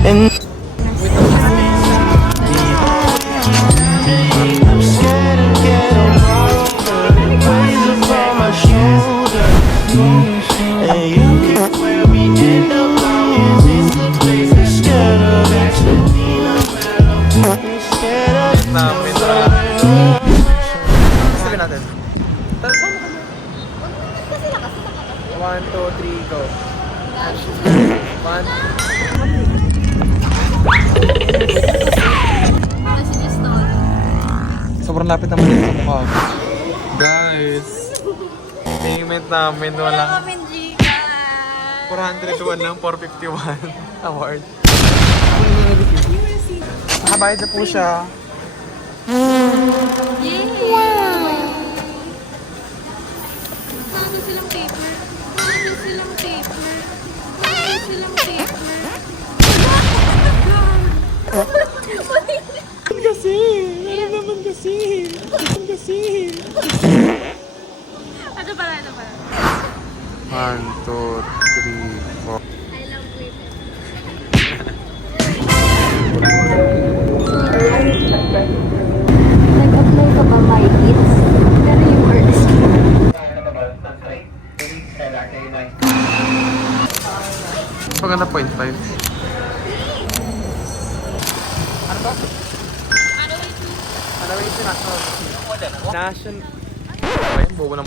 And I'm scared to get older. The weighs upon my shoulder. And you can where we end up. Is this the place I'm scared of? It's the scared of. Namin sabi natin. Saan na kanya? 1, 2, 3, go. 1. Sobrang lapit naman yun sa mukha. Guys, payment namin wala. 401 lang, 451 award. Nakabayad na po siya. Nandun silang paper. Nandun silang paper. Nandun silang paper. Kasi, ano naman kasi. Ano pala, ano pala? 1, 2, 3, 4. I love paper. Nag-apply ka ba, my kids? Pero yung artist mo. Maganda 0.5. Ano ba? Ano ba yung national? National. Ayun, bobo ng